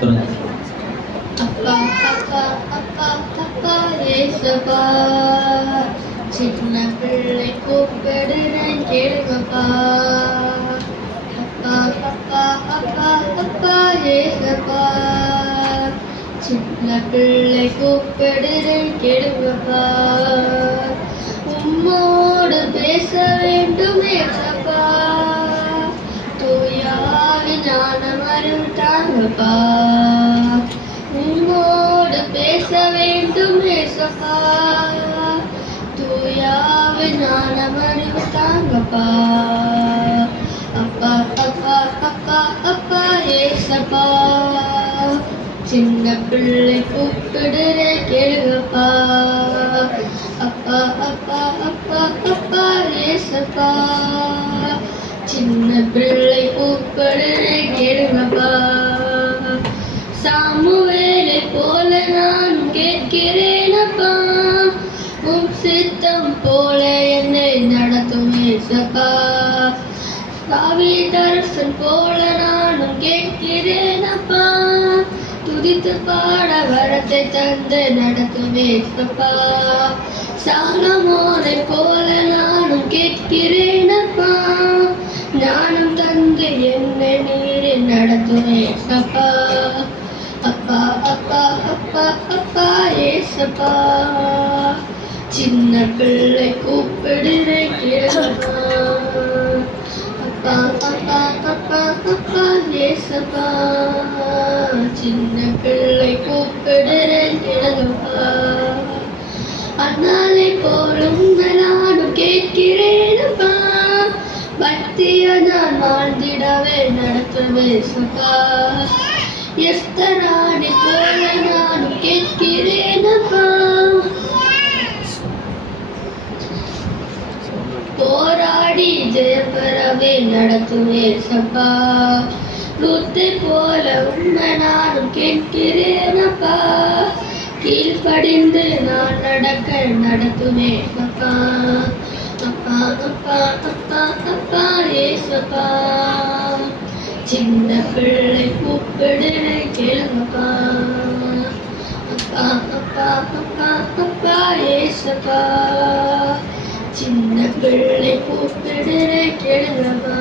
அப்பா அப்பா அப்பா அப்பா ஏசப்பா, சின்ன பிள்ளை கூப்பிடுறேன் கேளுங்கப்பா. அப்பா அப்பா அப்பா அப்பா ஏசப்பா, சின்ன பிள்ளை கூப்பிடுறேன் கேளுங்கப்பா. உம்மோடு பேச வேண்டும் ஏசப்பா, தூயாவி ஞானம் அறிவித்தாங்கப்பா. உம்மோடு பேச வேண்டும் ஏசப்பா, தூயாவி ஞானம் அறிவித்தாங்கப்பா. அப்பா அப்பா அப்பா அப்பா ஏசப்பா, சின்ன பிள்ளை கூப்பிடுறே கேளுங்கப்பா. அப்பா அப்பா அப்பா அப்பா ஏசப்பா, சின்ன பிள்ளை கூப்பிடுறே கேளுங்கப்பா. சாமுவேலை போல நான் கேட்கிறேனப்பா, உம் சித்தம் போல என்னை நடத்தும் ஏசப்பா. தாவீதரசன் போல நானும் கேட்கிறேனப்பா, துதித்து பாட வரத்தை தந்து நடத்தும் ஏசப்பா. சாலமோனை போல நானும் கேட்கிறேனப்பா, ஞானம் தந்து என்னை நீரில் நடத்தும் ஏசப்பா. அப்பா அப்பா அப்பா அப்பா ஏசப்பா, சின்ன பிள்ளை கூப்பிடுறே கேளுங்கப்பா. அப்பா அப்பா அப்பா அப்பா ஏசப்பா, சின்ன பிள்ளை கூப்பிடுறே கேளுங்கப்பா. அண்ணாலை போலும் நானும் கேட்கிறேனப்பா, பக்திய நான் வாழ்ந்திடவே நடத்துவே சப்பா. எஸ்தராணி போல நானும் கேட்கிறேனப்பா, போராடி ஜெயப்பெறவே நடத்துவே சப்பா. ருத்தை போல உண்மை நானும் கேட்கிறேனப்பா, கீழ்படிந்து நான் நடக்க நடத்துவே சப்பா. அப்பா அப்பா அப்பா அப்பா ஏசப்பா, சின்ன பிள்ளை கூப்பிடுறே கேளுங்கப்பா. அப்பா அப்பா அப்பா அப்பா ஏசப்பா, சின்ன பிள்ளை கூப்பிடுறே கேளுங்கப்பா.